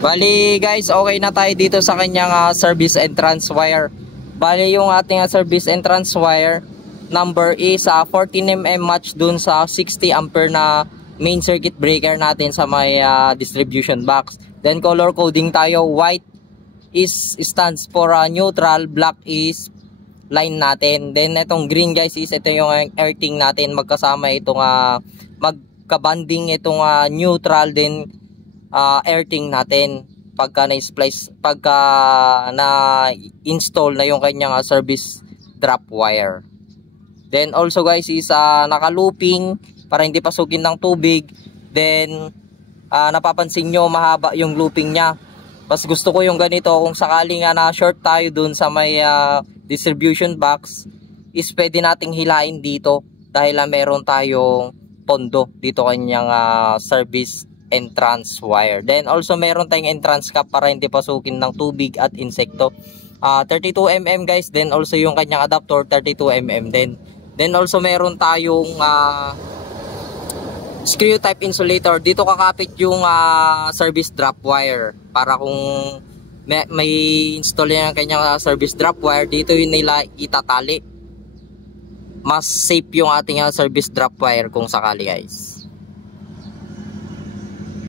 Bali guys, okay na tayo dito sa kanyang service entrance wire. Bali yung ating service entrance wire number is 14mm match dun sa 60 ampere na main circuit breaker natin sa may distribution box. Then color coding tayo, white is stands for neutral, black is line natin. Then itong green guys is ito yung earthing natin, magkasama itong magkabanding itong neutral din earthing natin pagka na-splice, pagka na-install na yung kanyang service drop wire. Then also guys is naka-looping para hindi pasukin ng tubig. Then napapansin nyo mahaba yung looping nya. Mas gusto ko yung ganito kung sakaling na short tayo dun sa may distribution box, is pwede nating hilain dito dahil meron tayong pondo dito kanyang service entrance wire. Then also meron tayong entrance cap para hindi pasukin ng tubig at insekto. 32mm guys. Then also yung kanyang adapter 32mm din. Then also meron tayong screw type insulator. Dito kakapit yung service drop wire para kung may install yung kanyang service drop wire, dito yun nila itatali. Mas safe yung ating service drop wire kung sakali guys.